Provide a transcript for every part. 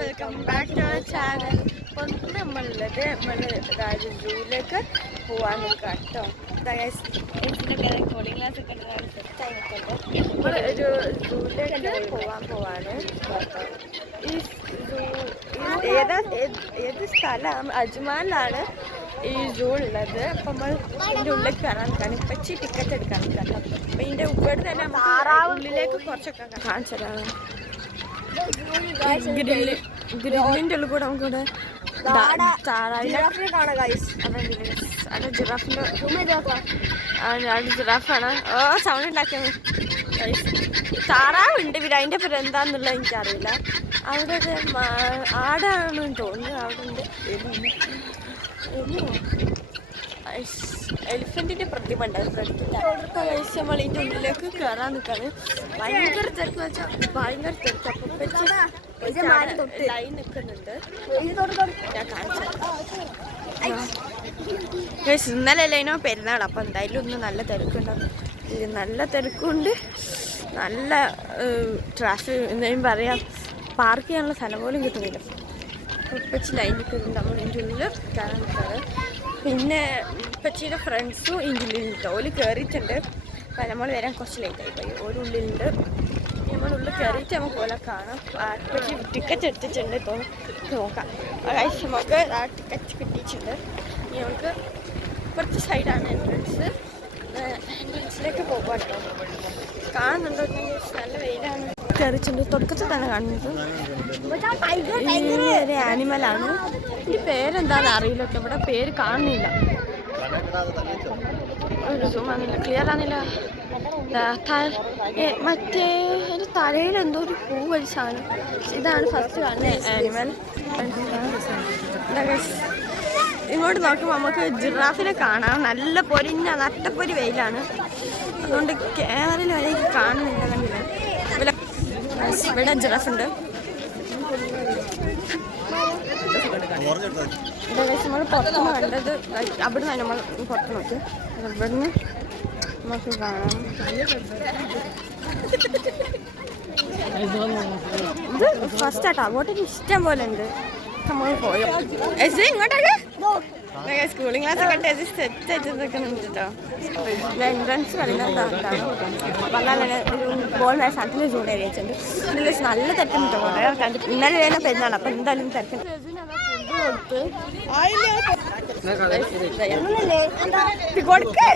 Welcome back to our channel. അപ്പം നമ്മളുള്ളത് അതായത് സൂവിലേക്ക് പോവാൻ നോക്കാം കേട്ടോ. കോളിംഗ് ക്ലാസ് ഒക്കെ സെറ്റായി നിൽക്കുന്നുണ്ട്. നമ്മൾ ഒരു സൂവിലേക്ക് പോവാണ്. ഈ സൂ ഏത് സ്ഥലം അജ്മാനിലാണ് ഈ സൂ ഉള്ളത്. അപ്പം നമ്മൾ ഇതിൻ്റെ ഉള്ളിൽ കയറാൻ നിൽക്കാൻ ഇപ്പച്ചി ടിക്കറ്റ് എടുക്കാൻ നിൽക്കാം. അപ്പം ഇതിൻ്റെ ഇവിടെ തന്നെ ഉള്ളിലേക്ക് കുറച്ചൊക്കെ കാണിച്ചതാണ്. ഗ്രില്ലിൻ്റെ ഉള്ളിൽ കൂടെ നമുക്കിവിടെ ജിറാഫാണ്. സൗണ്ട് ഉണ്ടാക്കിയത് താറാവുണ്ട്. പിന്നെ അതിൻ്റെ പേര് എന്താന്നുള്ളത് എനിക്കറിയില്ല. അവിടെ ആടാണെന്ന് തോന്നുന്നു. അവിടെ ഉണ്ട് എലിഫന്റിന്റെ പ്രതിമ ഉണ്ട്. അത് കഴിച്ച് നമ്മൾ ഇതിൻ്റെ ഉള്ളിലേക്ക് കയറാൻ നിൽക്കാണ്. ഭയങ്കര തിരക്ക് വെച്ചാൽ ഭയങ്കര തിരക്ക്. അപ്പം ലൈൻ നിൽക്കുന്നുണ്ട്. ഞാൻ കാണിച്ചു. ഇന്നലെ ലൈനോ പെരുന്നാൾ. അപ്പം എന്തായാലും ഒന്ന് നല്ല തിരക്കുണ്ടാവും. നല്ല തിരക്കുണ്ട്. നല്ല ട്രാഫിക് എന്തെങ്കിലും പറയാം. പാർക്ക് ചെയ്യാനുള്ള സ്ഥലം പോലും കിട്ടുന്നില്ല. ഇപ്പച്ചി ലൈൻ നിൽക്കുന്നുണ്ട്. നമ്മൾ ഇതിൻ്റെ ഉള്ളിൽ കയറാൻ നിൽക്കാറ്. പിന്നെ ഇപ്പച്ചിയുടെ ഫ്രണ്ട്സും ഇതിലുണ്ട്. ഓല് കയറിയിട്ടുണ്ട്. അപ്പം നമ്മൾ വരാൻ കുറച്ച് ലേറ്റായി പോയി. ഓരുള്ളിലുണ്ട്. നമ്മളുള്ളിൽ കയറിയിട്ട് നമുക്ക് ഓലെ കാണാം. ഇപ്പച്ചി ടിക്കറ്റ് എടുത്തിട്ടുണ്ട്. ഇപ്പോൾ നോക്കാം. അതായത് നമുക്ക് ആ ടിക്കറ്റ് കിട്ടിയിട്ടുണ്ട്. ഇനി നമുക്ക് ഇപ്പുറത്തെ സൈഡാണ് എൻട്രൻസിലേക്ക് പോകാം കേട്ടോ. കാണുന്നുണ്ടോ? നല്ല വെയിലാണ്. കയറിയിട്ടുണ്ട്. തുടക്കത്തിൽ തന്നെ കാണുന്നത് ഒരു ആനിമലാണ്. ഈ പേരെന്താണെന്ന് അറിയില്ല കേട്ടോ. ഇവിടെ പേര് കാണുന്നില്ല. ക്ലിയർ ആണില്ല. മറ്റേ ഒരു തലയിൽ എന്തോ ഒരു പൂ ഒരു സാധനം. ഇതാണ് ഫസ്റ്റ് കാണുന്ന ആനിമൽ. ഇങ്ങോട്ട് നോക്കുമ്പോൾ നമുക്ക് ജിറാഫിനെ കാണാം. നല്ല പൊരിഞ്ഞ നട്ടപ്പൊരി വെയിലാണ്. അതുകൊണ്ട് ക്യാമറയിൽ വരെ കാണുന്നില്ല. കണ്ടില്ല. ഇവിടെ ജിറാഫുണ്ട്. നമ്മൾ പുറത്തുനിന്ന് കണ്ടത് അവിടെ നിന്ന് നമ്മൾ പുറത്ത് നോക്കി. ഇവിടുന്ന് നമുക്ക് കാണാം. ഇത് ഫസ്റ്റ് ആട്ടോ. അങ്ങോട്ടേക്ക് ഇഷ്ടം പോലെ ഉണ്ട്. നമ്മൾ പോയോ ഇങ്ങോട്ടൊക്കെ സ്കൂളിംഗ് ക്ലാസ് ഒക്കെ സെറ്റ് ആയിട്ട് നിൽക്കുന്നുണ്ട് കേട്ടോ. എൻട്രൻസ് പറയുന്നത് വളരെ ഒരു ബോൾ മാച്ച് അതിൽ ചൂട് ഏരിയിട്ടുണ്ട്. ഇതിൽ നല്ല തിരക്കുണ്ട് കേട്ടോ. കുറേ ആൾക്കാർ ഇന്നലെ വേണം പെരുന്നാൾ. അപ്പം എന്തായാലും തിരക്കുണ്ട്. കൊടുക്ക്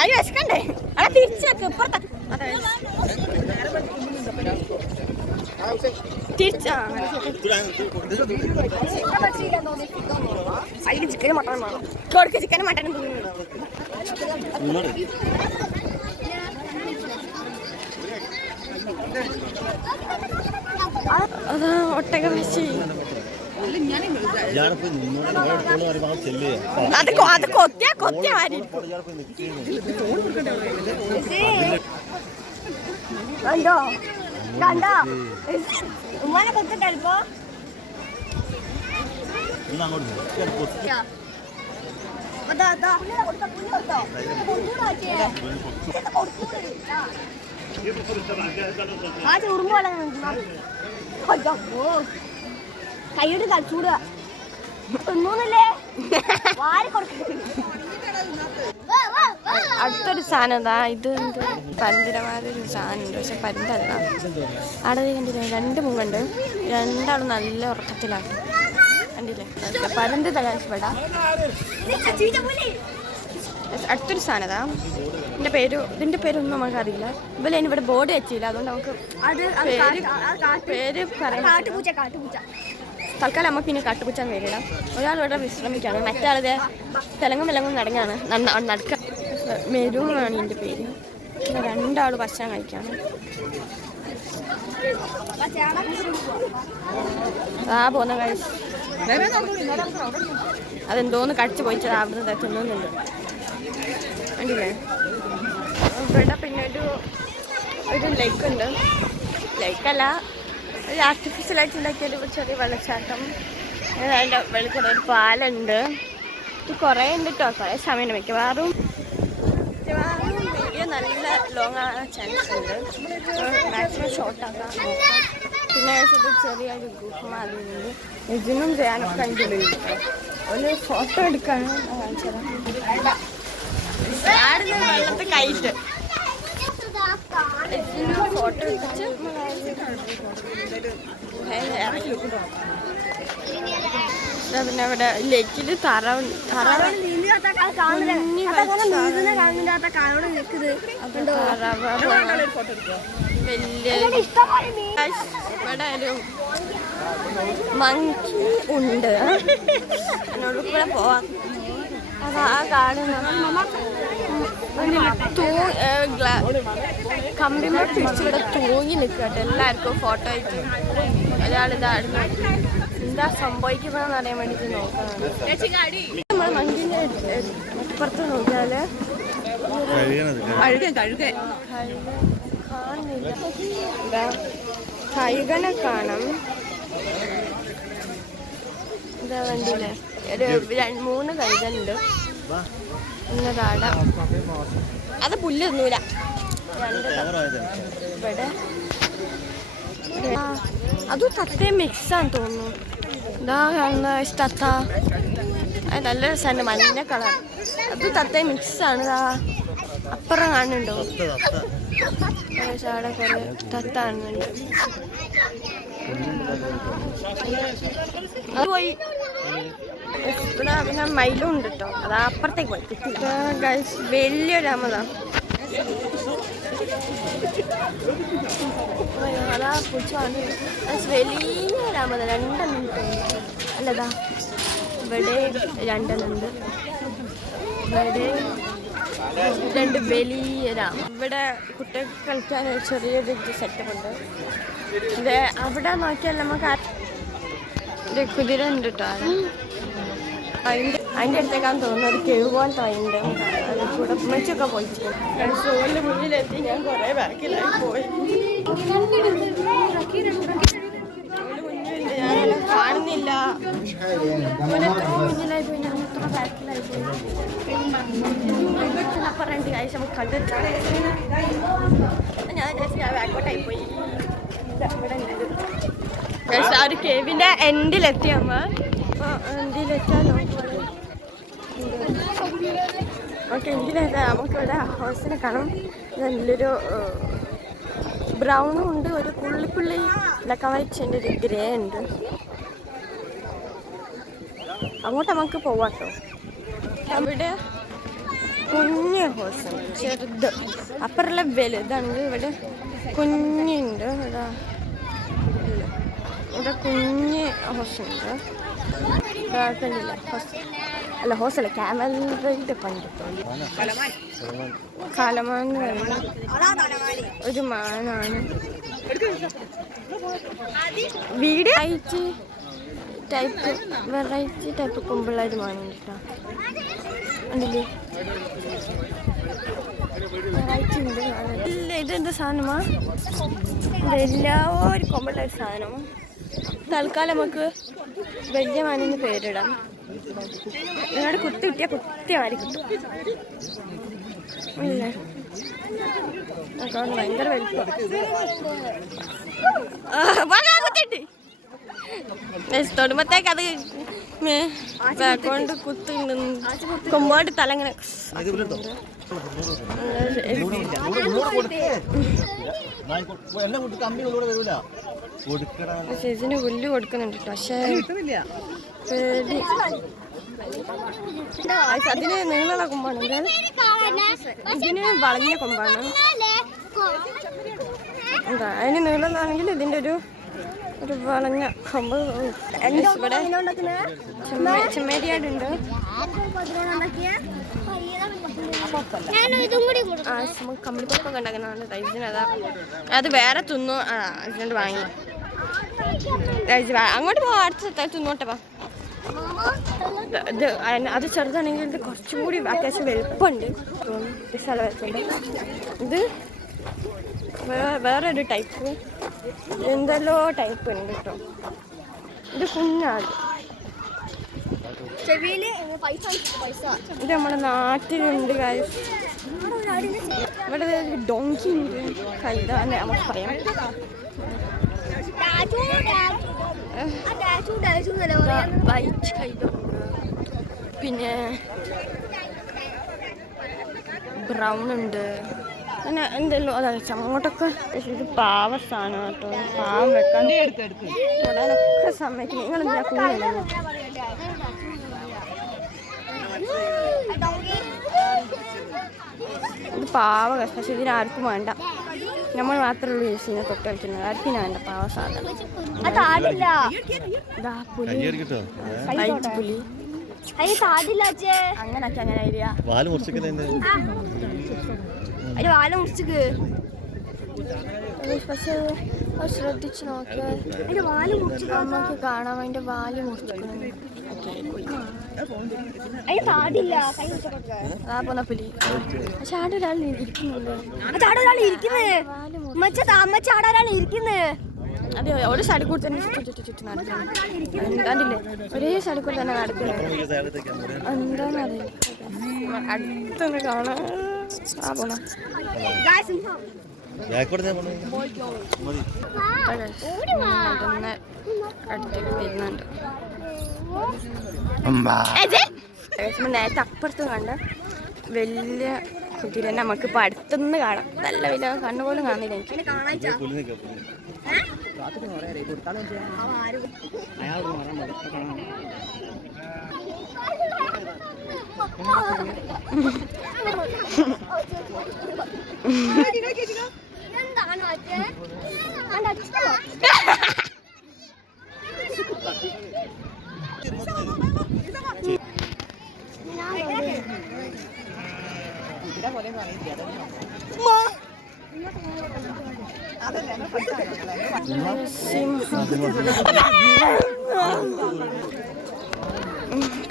അയ്യോ വിശക്കണ്ടേ? അവിടെ തിരിച്ചു വെക്ക്. ഇപ്പുറത്തെ അതിൽ ചിക്കനും മട്ടനും വേണം. കൊടുക്ക് ചിക്കനും മട്ടനും അതാ ഒട്ടക വെച്ച് അത് കൊത്തിയാ മാറി. കണ്ടോ കണ്ടോ ഉമ്മാനെ കൊത്തിട്ടപ്പോ കൈയ്യോട് കളിച്ചൂടുക ഒന്നൂന്നല്ലേ. അടുത്തൊരു സാധനം എന്താ ഇത് പരുന്തിരമാരൊരു സാധനം ഉണ്ട്. പക്ഷെ പരുന്തല്ല. അവിടെ കണ്ടില്ലേ രണ്ട് മുഖമുണ്ട്. രണ്ടാളും നല്ല ഉറക്കത്തിലാണ്. കണ്ടില്ലേ പരുന്ത് തകാശപ്പെടാം. അടുത്തൊരു സാധനതാ. ഇതിൻ്റെ പേരൊന്നും നമുക്കറിയില്ല. ഇവലെ ഇവിടെ ബോർഡ് വെച്ചില്ല. അതുകൊണ്ട് നമുക്ക് പേര് പറയാം. തൽക്കാലം നമുക്ക് പിന്നെ കാട്ടുപൂച്ചാൻ പേരിടാം. ഒരാൾ ഇവിടെ വിശ്രമിക്കുകയാണ്. മറ്റാളത് തെലങ്കും നടങ്ങാണ് നടക്ക. മെരുവാണ് ഇതിൻ്റെ പേര്. രണ്ടാൾ ഭക്ഷണം കഴിക്കാണ്. പോകുന്ന കഴിച്ച് അതെന്തോന്ന് കടിച്ചു പോയിച്ചത് അവിടെ തിന്നുന്നുണ്ട്. കണ്ടില്ലേ ഇവിടെ പിന്നെ ഒരു ലേക്കുണ്ട്. ലേക്കല്ല, ഒരു ആർട്ടിഫിഷ്യലായിട്ട് ഉണ്ടാക്കിയൊരു ചെറിയ വെള്ളച്ചാട്ടം. അതിൻ്റെ വെളിക്കൂടെ ഒരു പാലുണ്ട്. ഇത് കുറേ ഉണ്ട് കേട്ടോ. കുറേ സമയം മിക്കവാറും വീഡിയോ നല്ല ലോങ് ആകാൻ ചാൻസ് ഉണ്ട്. മാക്സിമം ഷോർട്ട് ആക്കാൻ നോക്കാം. പിന്നെ ചെറിയൊരു ഗ്രൂപ്പ് മാതിരിയുണ്ട്. ഇതിനും ചെയ്യാനൊക്കെ ഉണ്ട്. ഒരു ഫോട്ടോ എടുക്കാനും വെള്ളത്തിൽ കൈയിട്ട് ഫോട്ടോ എടുത്ത് പിന്നെ അവിടെ ലെക്കില് ഇവിടെ ഒരു മങ്കി ഉണ്ട്. എന്നോട് കൂടെ പോവാം. അതാ കാണുന്ന കമ്പിമ പിടിച്ചിവിടെ തൂങ്ങി നിൽക്കട്ടെ. എല്ലാവർക്കും ഫോട്ടോ അയച്ചു. ഒരാളിതായിരുന്നു. എന്താ സംഭവിക്കുന്നതെന്ന് അറിയാൻ വേണ്ടിയിട്ട് നോക്കണം. നമ്മൾ മങ്കിൻ്റെ അപ്പുറത്ത് നോക്കിയാല് കഴുകനെ കാണാം. എന്താ വണ്ടിയില് ഒരു 3 കഴുകനുണ്ട്. ഇന്നതാട അത് പുല്ലൊന്നുമില്ല. ഇവിടെ അതും തത്തയും മിക്സാന്ന് തോന്നുന്നു. ഇതാ കാണുന്ന തത്ത. അത് നല്ല രസമാണ്. മഞ്ഞ കളർ. അത് തത്തയും മിക്സാണ്. അപ്പുറം കാണുന്നുണ്ടോ? അവിടെ കുറെ തത്ത കാണുന്നുണ്ട്. അത് പോയി. ഇവിടെ പിന്നെ മയിലും ഉണ്ട് കേട്ടോ. അത് അപ്പുറത്തേക്ക് പോയി കിട്ടില്ല. വലിയൊരു അമതാ. അതാ പുച്ഛമാണ്. വലിയൊരമത. 2 അല്ലതാ ഇവിടെ 2 ഉണ്ട്. ഇവിടെ 2 വലിയൊരാ. ഇവിടെ കുട്ടികൾക്ക് കളിക്കാൻ ചെറിയൊരു സെറ്റപ്പ് ഉണ്ട്. ഇത് അവിടെ നോക്കിയാൽ നമുക്ക് ഒരു കുതിര ഉണ്ട് കേട്ടോ. അതിൻ്റെ അടുത്തേക്കാന്ന് തോന്നുന്നു. ഒരു കേവ് പോലത്തെ അതിൻ്റെ കൂടെ ഉമ്മച്ചൊക്കെ പോയിട്ട് ഷോയിൻ്റെ മുന്നിലെത്തി. ഞാൻ കുറേ ബാക്കിലായി പോയി. ഞാനെല്ലാം കാണുന്നില്ല. മുന്നിലായി പോയി. ഞാൻ ഇത്ര ബാക്കിലായി പോയി. അപ്പുറം കാഴ്ച നമുക്ക് കണ്ടിട്ട് ഞാൻ ബാക്കോട്ടായി പോയി. ആ ഒരു കേവിൻ്റെ എൻഡിലെത്തി. അമ്മ എൻഡിലെത്താൻ ഓക്കെ. എൻഡിലെത്താൻ നമുക്കിവിടെ ഹൗസിനെ കാണാം. നല്ലൊരു ബ്രൗണും ഉണ്ട്. ഒരു പുള്ളി ബ്ലാക്ക് ആൻഡ് വൈറ്റിൻ്റെ ഒരു ഗ്രേ ഉണ്ട്. അങ്ങോട്ട് നമുക്ക് പോവാം കേട്ടോ. അവിടെ കുഞ്ഞ് ഹോസുണ്ട്. ചെറുത് അപ്പുറമുള്ള വലുതാണെങ്കിൽ ഇവിടെ കുഞ്ഞുണ്ട്. ഇവിടെ കുഞ്ഞ് ഹോസുണ്ട്. കണ്ടില്ല? അല്ല ഹോസല്ല, ക്യാമൽ റൈഡ് കണ്ടിട്ടുണ്ട്. കാലമാന്ന് പറയുന്ന ഒരു മാനാണ്. വീട് വെറൈറ്റി ടൈപ്പ് കുമ്പുള്ള ഒരു മാനുണ്ട് കേട്ടോ. ഉണ്ടല്ലേ? വെറൈറ്റി ഉണ്ട്. ഇല്ല, ഇതെന്താ സാധനമാ? ഇതെല്ലാവരും കൊമ്പുള്ള ഒരു സാധനമാണ്. തൽക്കാലം നമുക്ക് വലിയ മാനിന് പേരിടാം. നിങ്ങളുടെ കുത്തി കിട്ടിയാൽ കുത്തിയ മാറി കിട്ടും. ഇല്ലേ? ഭയങ്കര വലിപ്പം. തൊടുമ്പത്തേക്ക് അത് കൊണ്ട് കുത്തുണ്ട്. കൊമ്പോട്ട് തലങ്ങനെ ചേച്ചിന് പുല്ല് കൊടുക്കുന്നുണ്ട് കേട്ടോ. പക്ഷേ അതിന് നീളമുള്ള കൊമ്പാണ്. ഇതിന് വളഞ്ഞ കൊമ്പാണ്. എന്താ അതിന് നീളമാണെങ്കിൽ ഇതിൻ്റെ ഒരു വളഞ്ഞ കൊമ്പ്. ഇവിടെ ചെമ്മേരിയാടുണ്ട്. നമുക്ക് കമ്പിളിപ്പൊക്കെ ഉണ്ടാക്കുന്നതാണ്. ഇതിനതാ അത് വേറെ തിന്നു. ഇതിനോട് വാങ്ങി അങ്ങോട്ട് പോവാ. അടുത്ത തിന്നോട്ടെ. ഇത് അത് ചെറുതാണെങ്കിൽ ഇത് കുറച്ചും കൂടി അത്യാവശ്യം വലുപ്പമുണ്ട്. സ്ഥലം വെച്ചുണ്ട്. ഇത് വേറൊരു ടൈപ്പ് എന്തെല്ലോ ടൈപ്പ് ഉണ്ട് കേട്ടോ. ഇത് കുഞ്ഞാണ്. ഇത് നമ്മുടെ നാട്ടിലുണ്ട്. ഇവിടെ ഡോങ്കി ഉണ്ട്. കൈതാന്ന് നമുക്ക് പറയാം. വൈറ്റ് ടൈഗർ, പിന്നെ ബ്രൗൺ ഉണ്ട്, അങ്ങനെ എന്തെല്ലോ അതാ അങ്ങോട്ടൊക്കെ. ഇത് പാവ സാധനം കേട്ടോ, പാവം വെക്കാൻ തൊടാനൊക്കെ സമ്മതിക്കും. നിങ്ങൾ എന്തിനാ കൂടുതലല്ലോ. ഇത് പാവ കഷ്ടം, പക്ഷെ ഇതിനാർക്കും വേണ്ട. നമ്മൾ മാത്രമേ ഉള്ളൂ യൂസ് ചെയ്യുന്നത്, തൊട്ട് കളിക്കുന്നത്. ആർക്കും വേണ്ട പാവ സാധനം. ഇതാ പുലി, വൈറ്റ് പുലി. അങ്ങനൊക്കെ അങ്ങനെ ഐഡിയ. അതിന് വാല മുറിച്ചിക്ക്. പക്ഷേ ശ്രദ്ധിച്ച് നോക്കിയാൽ നമുക്ക് കാണാം അതിന്റെ വാല് മുറിച്ചിരിക്കുന്നു. ആ പോന്ന പുലി. പക്ഷെ ആടെ ഒരാൾ ഇരിക്കുന്നുണ്ട്. അതെ, ഒരു സൈഡിൽ കൂടി തന്നെ ചുറ്റി നടക്കണം. കണ്ടില്ലേ, ഒരേ സൈഡിൽ കൂടി തന്നെ നടക്കുന്നത്. എന്താന്നറിയില്ല, അടുത്തൊന്ന് കാണാം. ആ പോന്ന അടുത്തേക്ക് വരുന്നുണ്ട്. നേരത്തെ അപ്പുറത്ത് കണ്ട വലിയ കുതിര നമുക്ക് ഇപ്പൊ അടുത്തുനിന്ന് കാണാം. നല്ല വലിയ കണ്ണുപോലും കാണുന്നില്ല എനിക്ക്.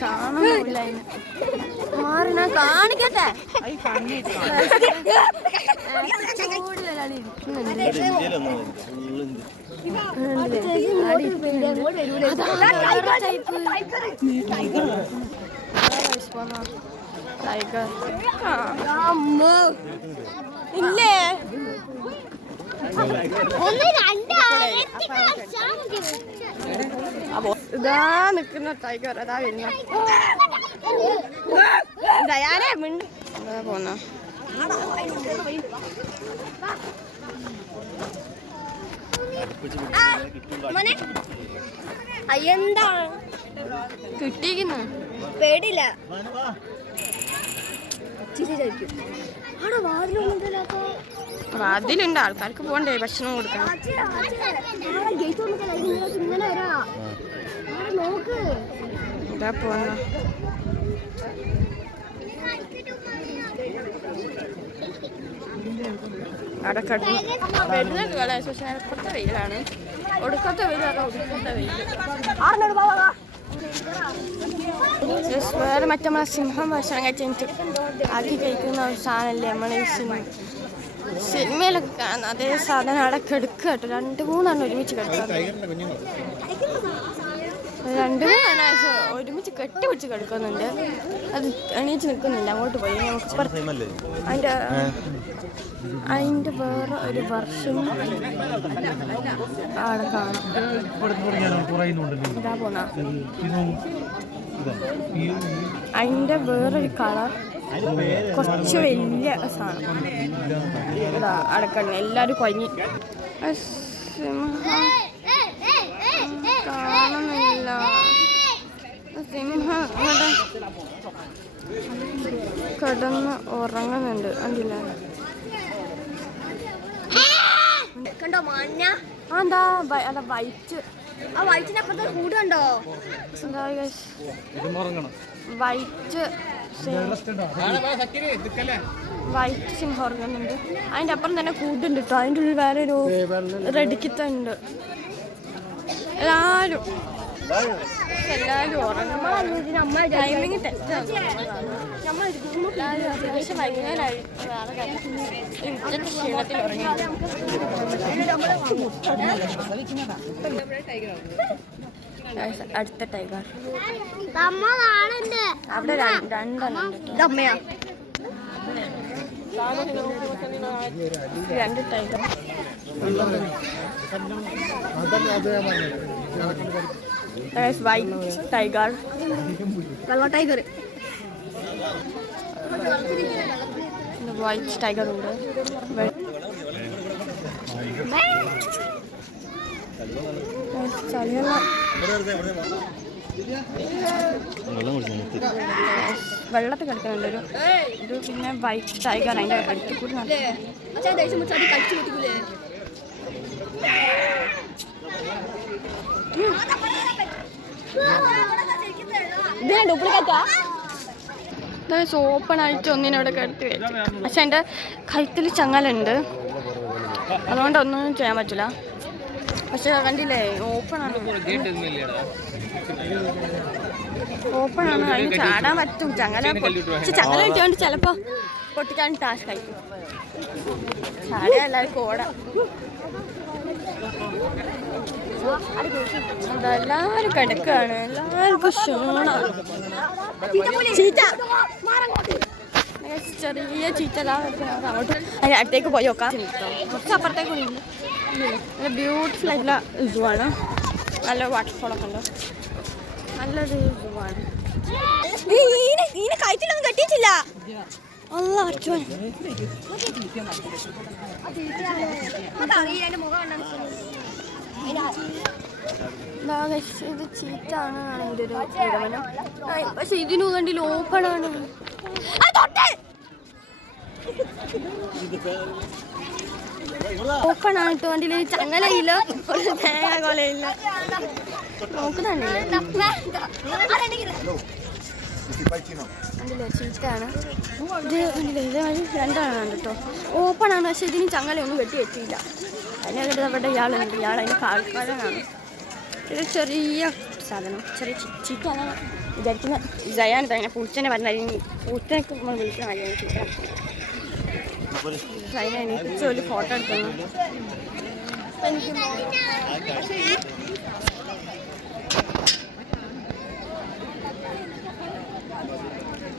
കാണുന്നില്ല, മാറി ഞാൻ കാണിക്കട്ടെ. ഇല്ലേ ഇതാ നിക്കുന്ന ടൈഗർ, അതാ വരുന്ന ദയാനേ മിണ്ട് പോന്ന. അയ്യെന്താ കിട്ടിക്കുന്നു, പേടില്ല. വാതിലുണ്ട്, ആൾക്കാർക്ക് പോകണ്ടേ, ഭക്ഷണം കൊടുക്കണം. ഇതാ പോന്ന അവിടെ കിടന്ന് വരുന്നുണ്ട് കള. പക്ഷെ അപ്പുറത്തെ വെയിലാണ്, ഒടുക്കത്തെ വെയിലാണ്, ഒടുക്കത്തെ വെയിൽ. വേറെ മറ്റേ നമ്മളെ സിംഹം ഭക്ഷണം കഴിച്ചിട്ട് ആക്കി കഴിക്കുന്ന ഒരു സാധനമല്ലേ നമ്മളെ ഈ സിനിമയിലൊക്കെ കാണുന്ന അതേ സാധനം അവിടെ കിടക്കുക കേട്ടോ. 2-3 ഒരുമിച്ച് കിടക്കുക, 2-3 ഒരുമിച്ച് കെട്ടിപ്പിടിച്ച് കിടക്കുന്നുണ്ട്. അത് എണീച്ച് നിൽക്കുന്നില്ല, അങ്ങോട്ട് പോയി. നമുക്ക് അതിൻ്റെ വേറെ ഒരു വർഷം അവിടെ കാണാം. ഇതാ പോന്ന അതിൻ്റെ വേറൊരു കളർ, കുറച്ച് വലിയ സാധനം. ഇതാ അടക്കണം, എല്ലാവരും കൊഞ്ഞി. കാണുന്നില്ല, സിംഹം ഇവിടെ കിടന്ന് ഉറങ്ങുന്നുണ്ട്. കണ്ടില്ല, കണ്ടോ മഞ്ഞ? എന്താ അതാ വൈറ്റ്, ആ വൈറ്റിനപ്പുറത്തെ കൂട് കണ്ടോ? വൈറ്റ് വൈറ്റ് സിംഹം ഉറങ്ങുന്നുണ്ട്. അതിൻ്റെ അപ്പുറം തന്നെ കൂടുണ്ട് കേട്ടോ. അതിൻ്റെ ഉള്ളിൽ വേറെ ഒരു റെഡിക്കത്തുണ്ട്. എല്ലാവരും ഉറങ്ങുമ്പോൾ ടൈമിങ് തെറ്റാണ്. അത്യാവശ്യം വൈകുന്നേരമായി, ക്ഷീണത്തിൽ ഉറങ്ങി. അടുത്ത ടൈഗർ അവിടെ 2 എണ്ണം ഉണ്ട്. 2 ടൈഗർ. വൈറ്റ് ടൈഗർ, വെള്ള ടൈഗർ, വൈറ്റ് ടൈഗർ ഉണ്ട്. വെള്ളത്തിൽ കളിക്കുന്നുണ്ട് ഒരു പിന്നെ വൈറ്റ് ടൈഗർ അതിൻ്റെ അടുത്ത് കൂടി ഓപ്പൺ ആയിട്ട് ഒന്നിനോട് കെടുത്തി വെച്ചു. പക്ഷെ എൻ്റെ കഴുത്തിൽ ചങ്ങലുണ്ട്, അതുകൊണ്ട് ഒന്നും ചെയ്യാൻ പറ്റില്ല. പക്ഷെ കണ്ടില്ലേ ഓപ്പൺ ആണ്, ഓപ്പൺ ആണ്, അതിന് ചാടാൻ പറ്റും. ചങ്ങല പക്ഷെ ചങ്ങല കിട്ടിയോണ്ട് ചിലപ്പോൾ പൊട്ടിക്കാൻ ടാസ്ക് ആയിരിക്കും. ചാടാൻ എല്ലാവർക്കും ഓടാം. എല്ലാവരും കിടക്കുകയാണ്, എല്ലാവർക്കും ക്ഷീണമാണ്. ചെറിയ ചീറ്റ അങ്ങോട്ട് അതിന് അടുത്തേക്ക് പോയി നോക്കാം. കുറച്ച് അപ്പുറത്തേക്ക് ഉണ്ട്. നല്ല ബ്യൂട്ടിഫുൾ ആയിട്ടുള്ള സൂ ആണ്. നല്ല വാട്ടർഫോളൊക്കെ ഉണ്ട്. നല്ലൊരു സൂ ആണ്. ഇതിനെ കഴിച്ചിട്ടൊന്നും കെട്ടിയിട്ടില്ല. ഇത് ചീറ്റാണ് എൻ്റെ ഒരു നിഗമനം. പക്ഷെ ഇതിനു കണ്ടിൽ ഓപ്പൺ ആണ്. ഓപ്പൺ ആണ് കേട്ടോ. വണ്ടിയിൽ ചങ്ങലയില്ല, ഒരു തേങ്ങ കൊലയില്ല. നോക്കുന്നുണ്ടല്ലേ ചീറ്റാണ് ഇത്. ഇതേമാതിരി രണ്ടാണ് കേട്ടോ. ഓപ്പൺ ആണ്, പക്ഷെ ഇതിന് ചങ്ങലയൊന്നും കെട്ടി വെച്ചില്ല. അതിനെ നമ്മുടെ ഇയാളുണ്ട്, ഇയാൾ അതിന് കാൽക്കാരനാണ്. ഇത് ചെറിയ സാധനം, ചെറിയ ചീറ്റാണ് വിചാരിക്കുന്ന. ജയാണ് അതിനെ പൂച്ചനെ പറഞ്ഞ പൂച്ചനൊക്കെ നമ്മൾ വിളിക്കുന്ന കാര്യമാണ് ചീറ്റ. അതിനെ എനിക്ക് ഒരു ഫോട്ടോ എടുക്കുന്നു.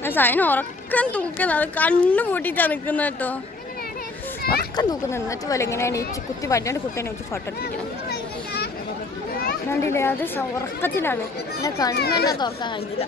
അതിന് ഉറക്കം തൂക്കുന്നത്, അത് കണ്ണു പൂട്ടിയിട്ടാണ് നിൽക്കുന്നത് കേട്ടോ. ഉറക്കം തൂക്കുന്നത്. എന്നിട്ട് പോലെ എങ്ങനെയാണ് ഈ കുത്തി വല്ലാണ്ട് കുട്ടീനെ വെച്ച് ഫോട്ടോ എടുപ്പിക്കണം. കണ്ടില്ലേ, അത് ഉറക്കത്തിലാണ്. എന്നെ കണ്ണെല്ലാം തുറക്കാൻ കഴിഞ്ഞില്ല.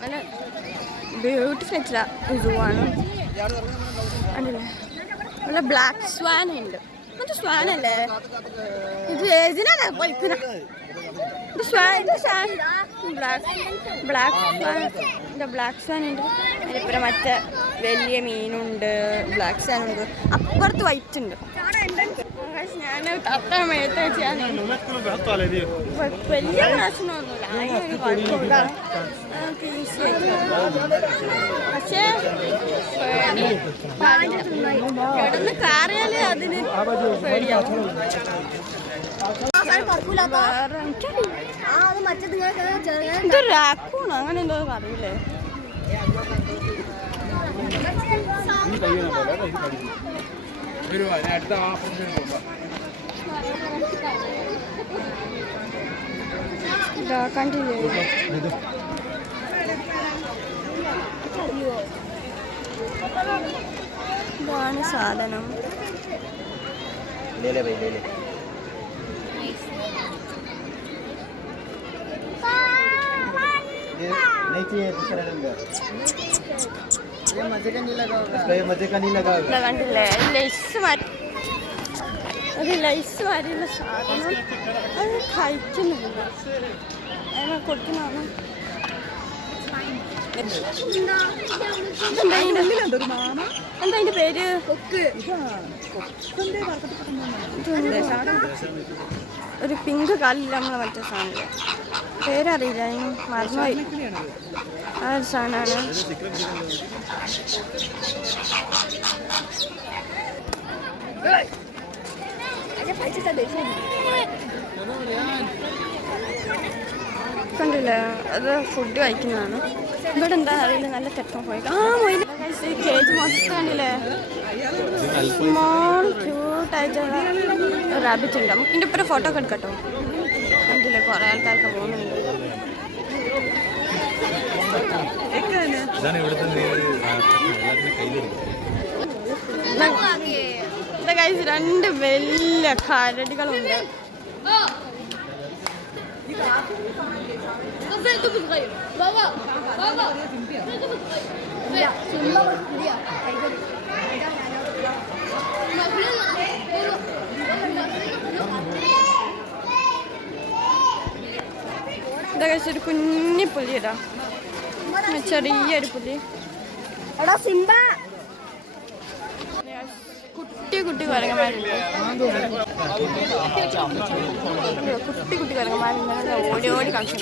നല്ല ബ്യൂട്ടിഫുൾ ആയിട്ടുള്ള സൂ ആണ്. അല്ലേ, നല്ല ബ്ലാക്ക് സ്വാൻ ഉണ്ട്. ഇത് സ്വാനല്ലേ? ഇത് ഏതിനാണ് പോയിക്കുന്ന? ഇത് സ്വാൻ, ബ്ലാക്ക് സ്വാൻ ഉണ്ട്. അതിനിപ്പുറം മറ്റേ വലിയ മീനുണ്ട്, ബ്ലാക്ക് സ്വാൻ ഉണ്ട്. അപ്പുറത്ത് വൈറ്റ് ഉണ്ട്. ഞാൻ തത്ത മേത്ത് വെച്ചാൽ വലിയ പ്രശ്നമൊന്നുമില്ല, അതിനൊരു കുഴപ്പമില്ല. പക്ഷേ കിടന്ന് കാറിയാലേ അതിന് പേടിയാവും. ഇതൊരു റാക്കൂണോ അങ്ങനെ എന്തോ അറിയില്ലേ? കണ്ടില്ലേ, ഇതാണ് സാധനം. കണ്ടില്ലേ ഒരു ലൈസ് മാതിരിയുള്ള സാധനം. അത് കഴിക്കുന്നില്ല, അതിനെ കൊടുക്കുന്നതാണ്. എന്താ അതിന്റെ പേര്? ഒരു പിങ്ക് കാലില്ല നമ്മളെ മറ്റേ സാധനം, പേരറിയില്ല, അതിന് മറന്നുപോയി. ആ ഒരു സാധനമാണ്. കണ്ടില്ലേ, അത് ഫുഡ് കഴിക്കുന്നതാണ്. ഇവിടെ എന്താ അറിയില്ല, നല്ല തെക്കം പോയി. ആ മൊയില് കേജ് മൊത്തം കണ്ടില്ലേ സ്മോൾ ക്യൂട്ടായിട്ടുള്ള റാബിറ്റ് ഉണ്ട്. നമുക്ക് ഇതിൻ്റെ ഇപ്പം ഫോട്ടോ ഒക്കെ എടുക്കട്ടോ. കണ്ടില്ലേ കുറേ ആൾക്കാർക്ക് പോകുന്നുണ്ട്. രണ്ട് വലിയ കരടികളുണ്ട്. ഒരു കുഞ്ഞി പുലി ഇതാ, ചെറിയൊരു പുലി. കുട്ടി കുട്ടി കുരങ്ങന്മാരുണ്ട്. കുട്ടി കുട്ടി കുരങ്ങന്മാരുണ്ട്. ഓടി ഓടി കളിച്ചു.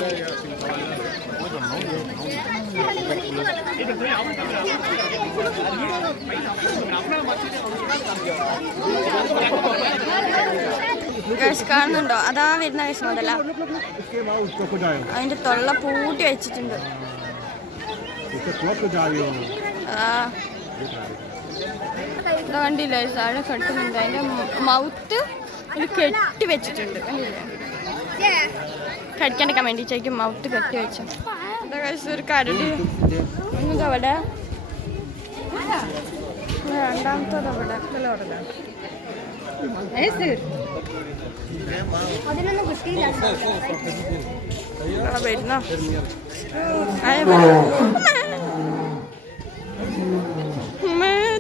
കാണുന്നുണ്ടോ? അതാ വരുന്ന കേസ് മുതല. അതിന്റെ തൊള്ള പൂട്ടി വെച്ചിട്ടുണ്ട്. കണ്ടില്ലേ താഴെ കിടക്കുന്നുണ്ട്. അതിന്റെ മൗത്ത് ഒരു കെട്ടി വെച്ചിട്ടുണ്ട്. കണ്ടില്ലേ കടിക്കാണ്ടിരിക്കാൻ വേണ്ടിയിട്ടേക്കും മൗത്ത് കെട്ടി വെച്ചു. എന്താ കഴിച്ച ഒരു കരടി അവിടെ. രണ്ടാമത്തത് അവിടെ വരുന്നോ?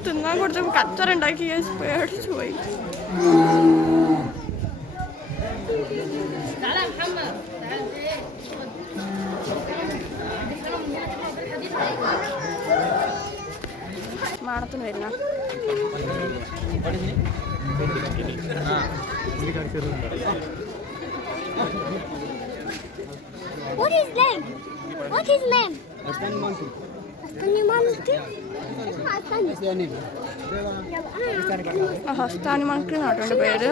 തിന്നാൻ കൊടുത്ത കച്ചറ ഉണ്ടാക്കി പേടിച്ചു പോയി. മാണത്തിന് വരുന്ന What is name? What is name? Astani monkey. Astani monkey. ഹസ്താനി മങ്കി നാട്ടിൻ്റെ പേര്.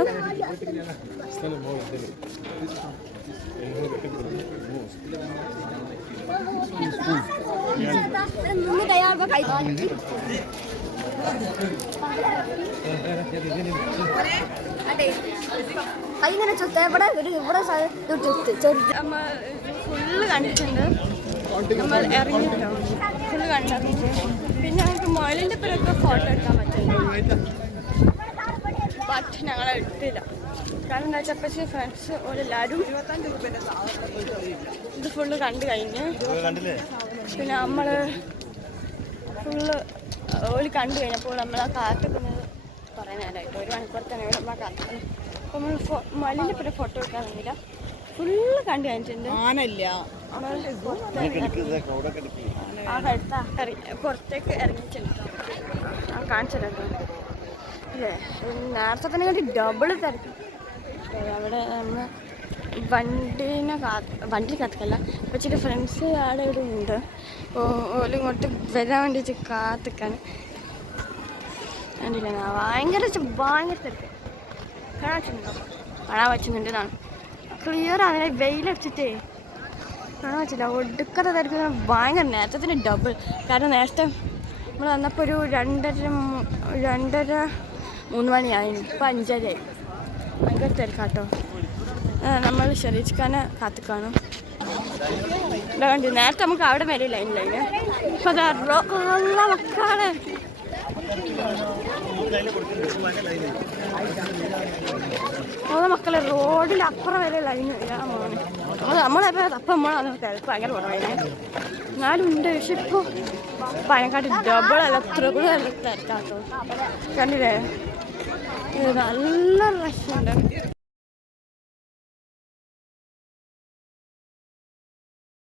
ഫുള്ള് കണ്ടിട്ടുണ്ട്. നമ്മൾ ഇറങ്ങിയിട്ടോ ഫുള്ള് കണ്ടിറങ്ങിയിട്ട് പിന്നെ ഞങ്ങൾക്ക് മുയലിൻ്റെ പേരൊക്കെ ഫോട്ടോ എടുക്കാൻ പറ്റും. ബട്ട് ഞങ്ങൾ എടുത്തില്ല. കാരണം എന്താ വെച്ചാൽ പക്ഷേ ഫ്രണ്ട്സ് ഓരെല്ലാവരും ഇത് ഫുള്ള് കണ്ടു കഴിഞ്ഞ് പിന്നെ നമ്മൾ ഫുള്ള് ഓല് കണ്ടു കഴിഞ്ഞപ്പോൾ നമ്മളെ കാത്തിക്കുന്നത് കുറേ നേരമായിട്ട് 1 മണിക്കൂർ തന്നെ നമ്മളെ കാത്തിക്കുന്നത്. അപ്പോൾ നമ്മൾ മുയലിൻ്റെ പേര് ഫോട്ടോ എടുക്കാൻ വേണ്ടിയില്ല. ഫുള്ള് കണ്ടു കഴിഞ്ഞിട്ടുണ്ട്. പുറത്തേക്ക് ഇറങ്ങിയിട്ടുണ്ട്. കാണിച്ചിട്ടോ അല്ലേ? നേരത്തെ തന്നെ കണ്ടി ഡബിള് തിരക്കും. അവിടെ നമ്മൾ വണ്ടി കാത്തിക്കല്ല. പക്ഷേ ഫ്രണ്ട്സ് അവിടെ ഇവിടെ ഉണ്ട്. ഓല് ഇങ്ങോട്ട് വരാൻ വേണ്ടിയിട്ട് കാത്തിക്കാണ്. കണ്ടില്ല ഭയങ്കര തിരക്ക്. കാണാൻ പറ്റുന്നുണ്ട് എന്നാണ് ക്ലിയർ ആണ്. വെയിലടിച്ചിട്ടേ കാണാൻ പറ്റില്ല. ഒടുക്കത്തെ തിരക്ക് ഭയങ്കര. നേരത്തെ തന്നെ ഡബിൾ. കാരണം നേരത്തെ നമ്മൾ വന്നപ്പോൾ ഒരു 2:30-3 മണിയായി. ഇപ്പം 5:30 ഭയങ്കര തിരക്കാട്ടോ. നമ്മൾ ഷെരീഖാനെ കാത്തിക്കാണും. കണ്ടി നേരത്തെ നമുക്ക് അവിടെ വരെ ലൈനിലൈന്. ഇപ്പം അതാ മക്കളെ മക്കളെ റോഡിൽ അപ്പുറം വരെ ലൈന് മോനെ. അത് നമ്മളെപ്പോൾ അപ്പം നമ്മളാണ് തിരക്ക് ഭയങ്കര കുറവായിരുന്നു. എന്നാലും ഉണ്ട്. പക്ഷെ ഇപ്പോൾ പയനക്കാട്ട് ഡബിൾ അല്ല ട്രിപ്പിൾ അല്ല തിരക്കാട്ടോ. കണ്ടില്ലേ നല്ല റഷ് ഉണ്ട്.